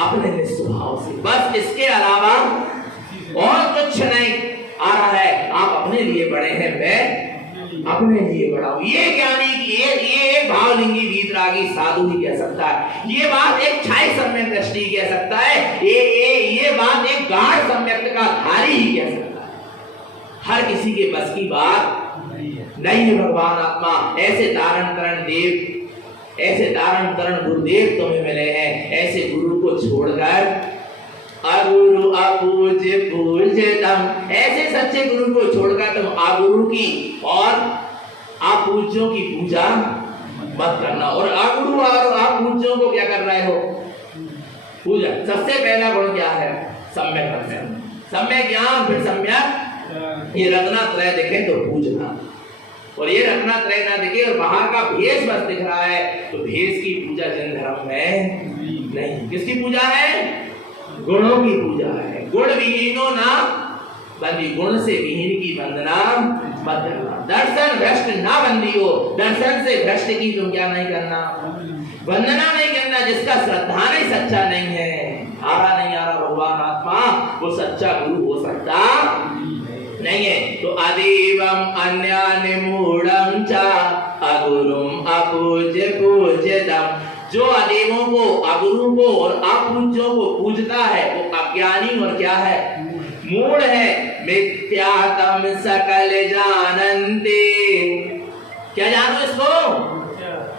अपने निस्वभाव से, बस इसके अलावा और कुछ नहीं। आ रहा है आप अपने लिए बड़े हैं, मैं अपने लिए बड़ा हूं। ये ज्ञानी की ये भावलिंगी वीतरागी साधु ही कह सकता है। ये बात एक छाई सम्यक दृष्टि कह सकता है। ये बात एक गाढ़ सम्यक का धारी ही कह सकता है। हर किसी के बस की बात नहीं है भगवान आत्मा। ऐसे तारण करण देव, ऐसे तारण करण गुरुदेव तुम्हें मिले हैं। ऐसे गुरु को छोड़कर अगुरु अपूज्य पूज्यतम, ऐसे सच्चे गुरु को छोड़कर तुम अगुरु की और अपूज्यों की पूजा मत करना। और अगुरु और अपूज्यों को क्या कर रहे हो? पूजा। सबसे पहला गुण क्या है? सम्यक ज्ञान। सम्यक ज्ञान, फिर सम्यक ये रत्नात्रय दिखे तो पूजना, और ये रत्नात्रय ना दिखे और बाहर का भेष बस दिख रहा है तो भेष की पूजा जन धर्म में नहीं। किसकी पूजा है? गुणों की पूजा है। गुण विहीनो ना बंदी, गुण से विहीन की वंदना मत करना। दर्शन भ्रष्ट ना बंदी हो, दर्शन से भ्रष्ट की तुम क्या नहीं करना? वंदना नहीं करना। जिसका श्रद्धा नहीं, सच्चा नहीं है। आ रहा नहीं आ रहा भगवान आत्मा, वो सच्चा गुरु हो सकता नहीं है। तो अदेवम अन्यानि मूढ़ं च अगुरुम अपूज्य पूज्यतम, जो अदेवों को, अगुरु को और अपूज्यों को पूजता है वो अज्ञानी और क्या है? मूढ़ है। मिथ्यातम सकल जानन्ते, क्या जानो इसको?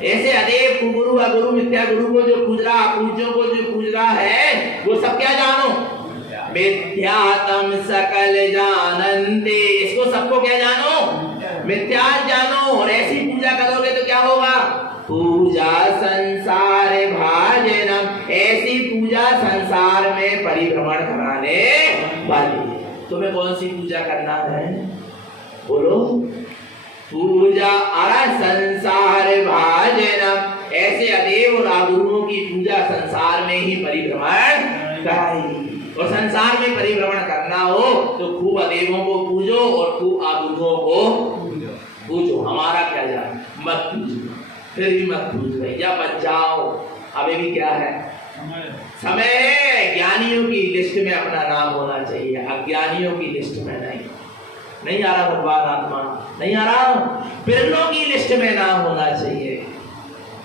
ऐसे अदेव को, गुरु अगुरु मिथ्या गुरु को जो पूज रहा, अपूज्यों को जो पूज रहा है, वो सब क्या जानो? मिथ्यातम सकल जानन्ते, इसको सबको क्या जानो? मिथ्या जानो। और ऐसी पूजा करोगे तो क्या होगा? पूजा संसार भाजनम, ऐसी पूजा संसार में परिभ्रमण कराने वाली। तुम्हें कौन सी पूजा करना है? बोलो। पूजा अरा संसार भाजनम, ऐसे अदेव और अगुरुओं की पूजा संसार में ही परिभ्रमण कराई। और संसार में परिभ्रमण करना हो तो खूब अदेवों को पूजो और खूब अगुरुओं को पूजो। हमारा क्या जाए? मत पूजो, फिर भी मत पूछ भैया, बच जाओ। अभी भी क्या है? समय है। ज्ञानियों की लिस्ट में अपना नाम होना चाहिए, अज्ञानियों की लिस्ट में नहीं। नहीं आ रहा भगवान आत्मा, नहीं आ रहा। बिरलों की लिस्ट में नाम होना चाहिए।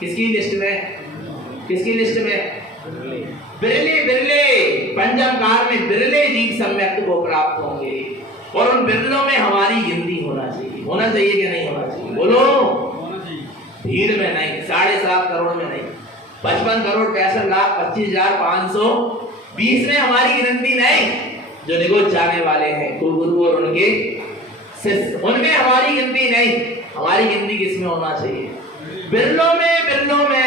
किसकी लिस्ट में? किसकी लिस्ट में? बिरले बिरले, पंचम कार में बिरले जीव सम्यक को प्राप्त होंगे। और उन बिरलों में हमारी गिनती होना चाहिए। होना चाहिए कि नहीं होना चाहिए? बोलो। भीड़ में नहीं, 7.5 करोड़ में नहीं, 55 करोड़ 65 लाख 25,520 में हमारी गिनती नहीं। जो निगोच जाने वाले हैं, गुरु और उनके उनमें हमारी गिनती नहीं, हमारी गिनती किसमें होना चाहिए? बिरलों में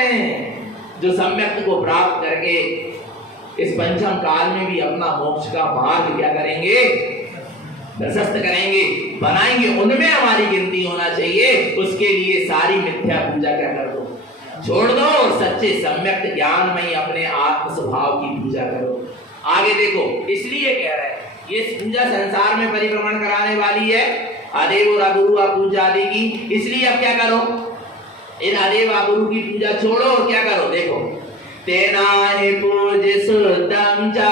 जो सम्यक्त को प्राप्त करके इस पंचम काल में भी अपना मोक्ष का मार्ग क्या करेंगे? प्रशस्त करेंगे, बनाएंगे, उनमें हमारी गिनती होना चाहिए। उसके लिए सारी मिथ्या पूजा क्या कर दो, छोड़ दो, सच्चे सम्यक्त ज्ञानमय अपने आत्म स्वभाव की पूजा करो। आगे देखो, इसलिए कह रहे हैं ये पूजा संसार में परिभ्रमण कराने वाली है, आदेव और अगुरु पूजा आदि की। इसलिए अब क्या करो, इन आदेव अगुरु की पूजा छोड़ो और क्या करो? देखो, तेना ही पूज शुद्धम चा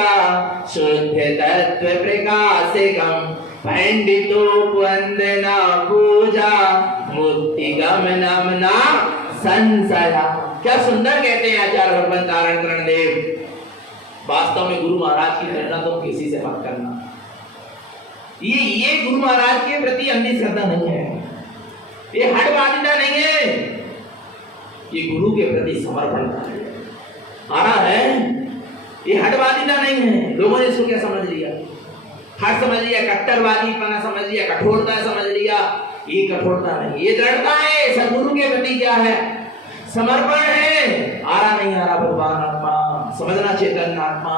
शुद्ध तत्व प्रकाशकम पंडितो वंदना पूजा मुक्ति गमनम ना संशया। क्या सुंदर कहते हैं आचार्य भगवंत नारायण करण देव। वास्तव में गुरु महाराज की प्रेरणा तुम किसी से मत करना। ये गुरु महाराज के प्रति अंधी श्रद्धा नहीं है, ये हठवादिता नहीं है, ये गुरु के प्रति समर्पण है। आ रहा है, ये हठवादिता नहीं है। लोगों ने इसको क्या समझ लिया? हट समझ लिया, कट्टरवादीपना समझ लिया, कठोरता समझ लिया। ये कठोरता नहीं, ये दृढ़ता है। सद्गुरु के प्रति क्या है? समर्पण है। आ रहा नहीं आ रहा भगवान आत्मा, समझना चेतन आत्मा।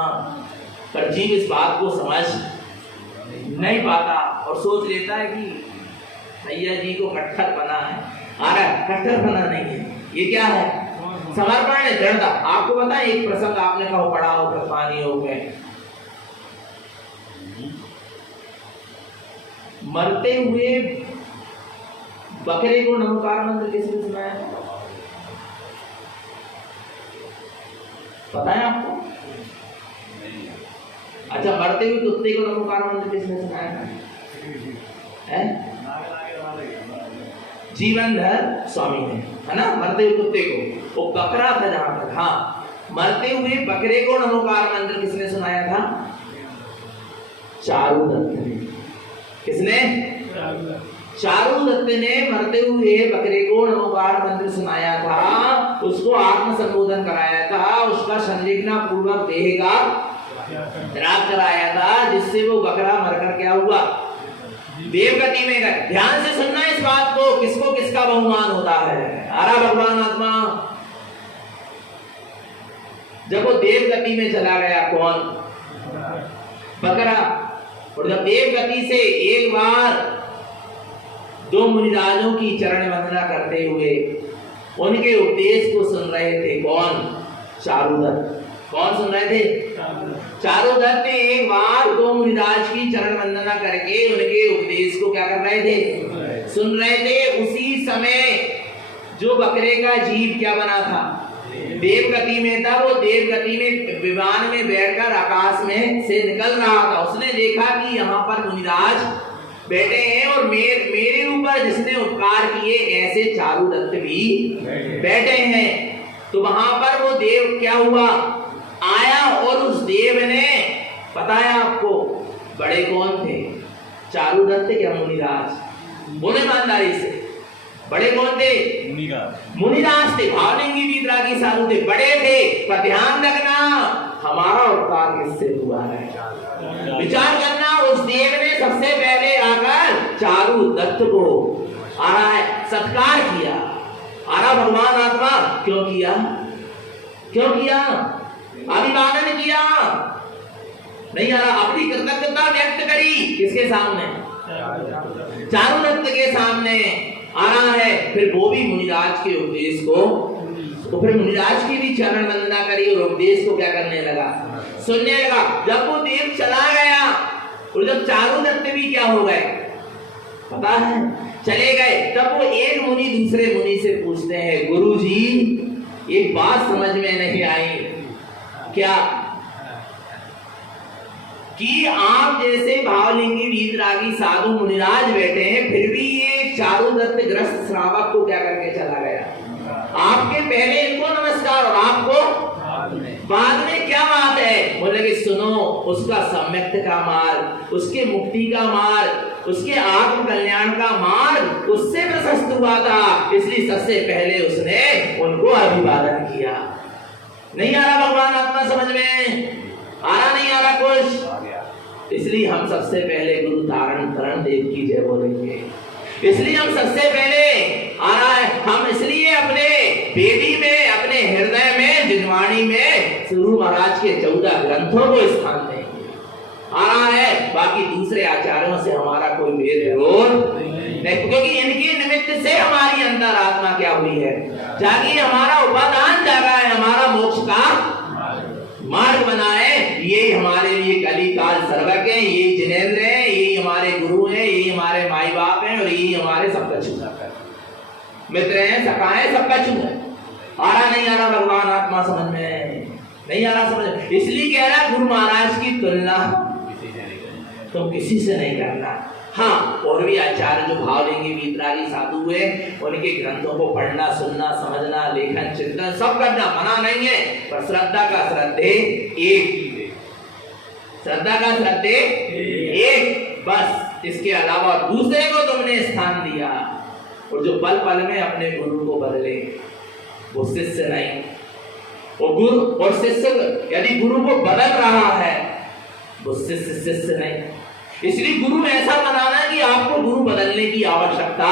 पर जीव इस बात को समझ नहीं पाता और सोच लेता है कि भैया जी को कट्टर बना है। आ रहा है, कट्टर बना नहीं है, ये क्या है? समर्पण है, दृढ़ता। आपको पता है एक प्रसंग आपने कहा पढ़ा हो कृपानी योग में, मरते हुए बकरे को नमोकार मंत्र किसने सुनाया? पता है आपको? अच्छा, मरते हुए कुत्ते को नमोकार मंत्र किसने सुनाया है? जीवनधर स्वामी ने, है ना? मरते हुए कुत्ते को, वो बकरा था जहां तक। हाँ, मरते हुए बकरे को नमोकार मंत्र किसने सुनाया था? चारुदत्त ने। किसने? चारुदत्त ने मरते हुए बकरे को नमोकार मंत्र सुनाया था, उसको आत्म संबोधन कराया था, उसका संलिग्ना पूर्वक देह का त्याग कराया था, जिससे वो बकरा मरकर क्या हुआ? देवगति में गए। ध्यान से सुनना इस बात को, किसको किसका बहुमान होता है। आरा भगवान आत्मा जब वो देवगति में चला गया, कौन? बकरा। और जब देवगति से एक बार दो मुनिराजों की चरण वंदना करते हुए उनके उपदेश को सुन रहे थे, कौन? चारुदत्त। कौन सुन रहे थे? चारुदत्त ने एक बार दो मुनिराज की चरण वंदना करके उनके उपदेश को क्या कर रहे थे? सुन रहे थे। उसी समय जो बकरे का जीव क्या बना था? देवगति में था। वो देवगति में विमान में बैठकर आकाश में से निकल रहा था। उसने देखा कि यहाँ पर मुनिराज बैठे हैं और मेरे ऊपर जिसने उपकार किए ऐसे चारुदत्त भी बैठे हैं। तो वहां पर वो देव क्या हुआ? आया और उस देव ने बताया आपको बड़े कौन थे? चारुदत्त क्या मुनिराज? बोले ईमानदारी से, बड़े कौन थे? मुनिराज थे। भावलिंगी वीतरागी साधु थे, बड़े थे। पर ध्यान रखना, हमारा उपकार किससे हुआ है? विचार करना। उस देव ने सबसे पहले आकर चारुदत्त को आ रहा है सत्कार किया। आ रहा भगवान आत्मा क्यों किया? क्यों किया? अभिवादन किया नहीं, आ रहा अपनी कृतज्ञता व्यक्त करी। किसके सामने? चारुदत्त के सामने। आ रहा है फिर वो भी मुनिराज के उपदेश को, तो फिर मुनिराज की भी चरण वंदना करी और उपदेश को क्या करने लगा? सुनने लगा। जब वो देव चला गया और जब चारुदत्त भी क्या हो गए पता है? चले गए। तब वो एक मुनि दूसरे मुनि से पूछते हैं, गुरुजी एक बात समझ में नहीं आई। क्या? कि आप जैसे भावलिंगी वीतरागी साधु मुनिराज बैठे हैं, फिर भी ये चारुदत्त ग्रस्त श्रावक को क्या करके चला गया? आपके पहले इनको नमस्कार और आपको बाद में। क्या बात है? बोले कि सुनो, उसका सम्यक्त का मार्ग, उसके मुक्ति का मार्ग, उसके आत्म कल्याण का मार्ग उससे प्रशस्त हुआ था, इसलिए सबसे पहले उसने उनको अभिवादन किया। नहीं आ रहा भगवान आत्मा समझ में? आ रहा नहीं आ रहा कुछ? इसलिए हम सबसे पहले गुरु धारण करण देव की जय बोलेंगे। इसलिए हम सबसे पहले आ रहा है, हम इसलिए अपने वेदी में, अपने हृदय में, जिनवाणी में गुरु महाराज के 14 ग्रंथों को स्थान देंगे। आ रहा है, बाकी दूसरे आचार्यों से हमारा कोई भेद विरोध नहीं, क्योंकि इनके निमित्त से हमारी अंदर आत्मा क्या हुई है, जागी, हमारा उपादान जागा है, हमारा मोक्ष का मार्ग बना है। यही हमारे लिए कली काल सर्वक है, यही जिनेंद्र है, यही हमारे गुरु हैं, यही हमारे माई बाप हैं, और यही हमारे सब कछु है, मित्र हैं, सखा है, सब कछु है। आ रहा नहीं आ रहा भगवान आत्मा समझ में नहीं आ रहा, समझ। इसलिए कह रहा गुरु महाराज की तुलना तुम किसी से नहीं करना। हाँ, और भी आचार्य जो भाव लेंगे, वीतरागी साधु हुए, उनके ग्रंथों को पढ़ना, सुनना, समझना, लेखन, चिंतन सब करना मना नहीं है, पर श्रद्धा का श्रद्धे एक, श्रद्धा का श्रद्धे एक, बस। इसके अलावा दूसरे को तुमने स्थान दिया, और जो पल पल में अपने गुरु को बदले वो शिष्य नहीं, वो गुरु और शिष्य, यदि गुरु को बदल रहा है वो शिष्य नहीं। इसलिए गुरु ऐसा बनाना कि आपको गुरु बदलने की आवश्यकता,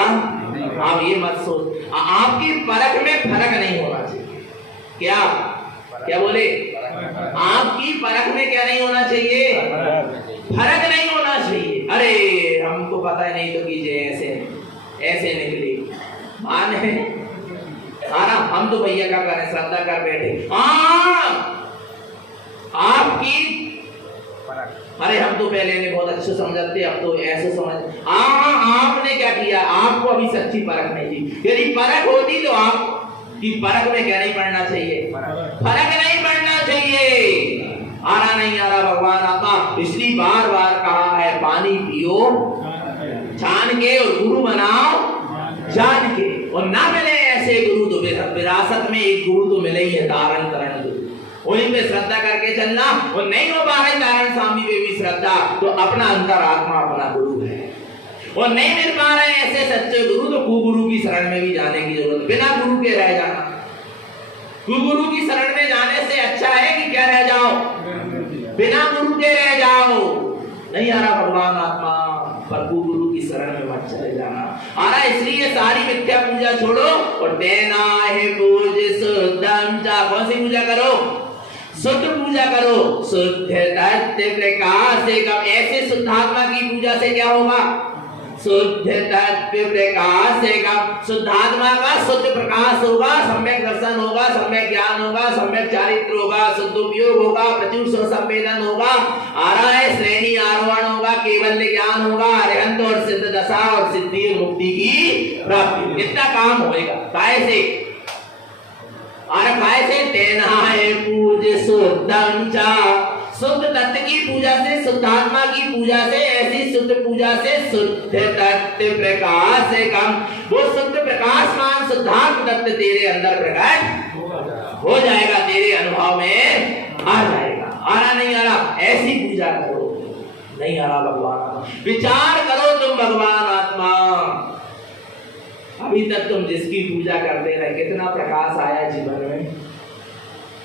आप ये मत सोच, आपकी परख में फर्क नहीं होना चाहिए। क्या क्या बोले, आपकी परख में क्या नहीं होना चाहिए, फर्क नहीं होना चाहिए। अरे हमको पता नहीं तो कीजिए, ऐसे ऐसे निकली माने, हम तो भैया का करें, श्रद्धा कर बैठे। आपकी, अरे हम तो पहले ने बहुत अच्छे समझते, अब तो ऐसे समझ। आपने क्या किया, आपको अभी सच्ची परख नहीं थी। यदि परख होती तो आपकी परख में क्या नहीं पड़ना चाहिए, फर्क नहीं पड़ना चाहिए। आ रहा नहीं आ रहा भगवान आता, इसलिए बार बार कहा है, पानी पियो छान के और गुरु बनाओ जान के। और ना मिले ऐसे गुरु तो विरासत में एक गुरु तो मिले ही है, धारण करण गुरु, उन्हीं पे श्रद्धा करके चलना। और नहीं हो पा रहे नारायण स्वामी पे भी श्रद्धा, तो अपना अंतरात्मा अपना गुरु है। और नहीं मिल पा रहे ऐसे सच्चे गुरु, तो कुगुरु की शरण में भी जाने की जरूरत, बिना गुरु के रह जाना। कुगुरु की शरण में जाने से अच्छा है कि क्या रह जाओ, बिना गुरु के रह जाओ। नहीं आ रहा भगवान आत्मा, पर कुगुरु की शरण में मत चले जाना। आ रहा, इसलिए सारी मिथ्या पूजा छोड़ो और देना है पूज शुद्धम चा। कौन सी पूजा करो, शुद्ध पूजा करो, शुद्ध तत्व प्रकाश एकम। ऐसे शुद्धात्मा की पूजा से क्या होगा, शुद्ध तत्व प्रकाश एकम। शुद्धात्मा का शुद्ध प्रकाश होगा, सम्यक दर्शन होगा, सम्यक ज्ञान होगा, सम्यक चारित्र होगा, शुद्ध उपयोग होगा, प्रचुर संवेदन होगा। आ रहा है, श्रेणी आरोहण होगा, केवल ज्ञान होगा, अरिहंत और सिद्ध दशा और सिद्धि और मुक्ति की प्राप्ति। इतना काम होएगा। कैसे, कैसे तेना है पूज शुद्धम चा। शुद्ध तत्व की पूजा से, शुद्धात्मा की पूजा से, ऐसी शुद्ध पूजा से शुद्ध तत्व प्रकाश से कम, वो शुद्ध प्रकाशमान शुद्धात्म तत्व तेरे अंदर प्रकट हो जाएगा, तेरे अनुभव में आ जाएगा। आ रहा नहीं आ रहा, ऐसी पूजा करो। नहीं आ रहा भगवान, विचार करो तुम भगवान आत्मा। अभी तक तुम जिसकी पूजा करते रहे, कितना प्रकाश आया जीवन में,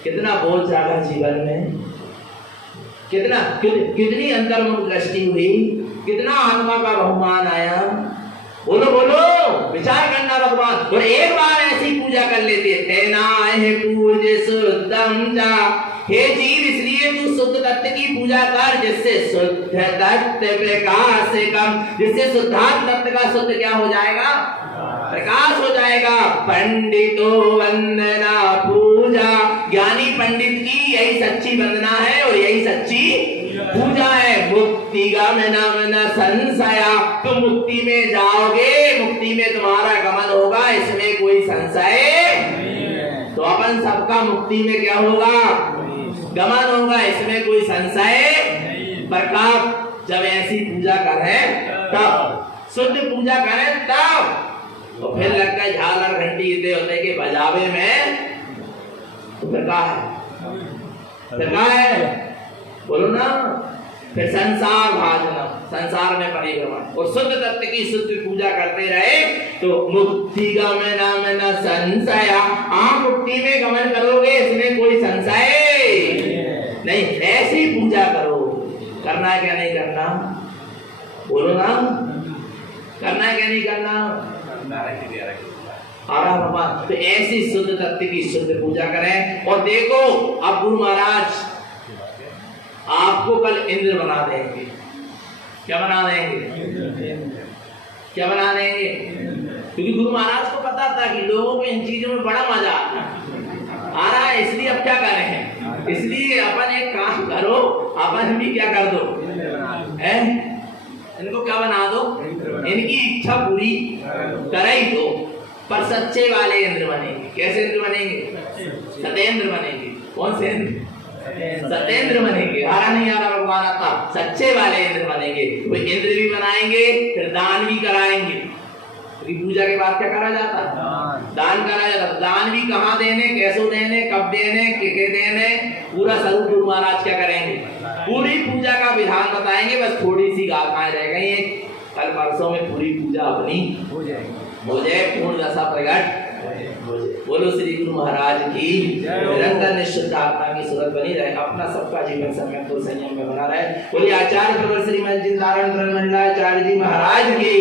कितना बोझ जागा जीवन में, कितनी अंतर्मुख दृष्टि हुई, कितना आत्मा का बहुमान आया। बोलो बोलो, विचार करना भगवान। और एक बार ऐसी पूजा कर लेते, तेना है पूज शुद्धम चा। हे जीव, इसलिए तू शुद्ध तत्व की पूजा कर, जिससे शुद्ध तत्व प्रकाश कम, जिससे शुद्धात्म तत्व का शुद्ध क्या हो जाएगा, प्रकाश हो जाएगा। पंडितो वंदना पूजा, ज्ञानी पंडित की यही सच्ची वंदना है और यही सच्ची पूजा है। मुक्ति गमन संशया, तुम मुक्ति में जाओगे, मुक्ति में तुम्हारा गमन होगा, इसमें कोई संशय। तो अपन सबका मुक्ति में क्या होगा, गमन होगा, इसमें कोई संशय। पर कब, जब ऐसी पूजा करें तब, शुद्ध पूजा करें तब। तो फिर लगता है झालर घंटी इतने होते के बजावे में तो है, बोलो ना। फिर संसार भाजन, संसार में परिक्रमण, और शुद्ध तत्व की शुद्ध पूजा करते रहे तो मुक्ति गमन संशया। आप मुक्ति में गमन करोगे, इसमें कोई संशय नहीं। ऐसी पूजा करो करना है क्या नहीं करना? बोलो ना, करना है क्या नहीं करना? आराम भगवान। तो ऐसी शुद्ध तत्व की शुद्ध पूजा करें। और देखो अब गुरु महाराज आपको कल इंद्र बना देंगे। क्या बना देंगे? क्या बना देंगे? क्योंकि गुरु महाराज को पता था कि लोगों को इन चीजों में बड़ा मजा आ रहा है, इसलिए अब क्या कर रहे हैं, इसलिए अपन एक काम करो, अपन भी क्या कर दो, इनको क्या बना दो, इनकी इच्छा पूरी कर ही दो। पर सच्चे वाले इंद्र बनेंगे। कैसे इंद्र बनेंगे? सतेंद्र बनेंगे। कौन से इंद्र? सतेंद्र बनेंगे। आ रहा नहीं आ रहा भगवान आपका? सच्चे वाले इंद्र बनेंगे। वो इंद्र भी बनाएंगे, फिर दान भी कराएंगे। क्योंकि पूजा के बाद क्या करा जाता? दान करा जाता। दान भी कहाँ देने, कैसो देने, कब देने, के देने, पूरा स्वरूप गुरु महाराज क्या करेंगे? पूरी पूजा का विधान बताएंगे। बस थोड़ी सी गाथाएं रह गई हैं, कल परसों में पूरी पूजा अपनी हो जाए, पूर्ण दशा प्रकट हो जाए। बोलो श्री गुरु महाराज की निरंतर निश्चित आत्मा की सूरत बनी रहे, अपना सबका जीवन समय संयम में बना रहे। बोलिए आचार्य प्रवर श्रीमद जिंदारण ब्रह्मंडलाचार्य जी महाराज की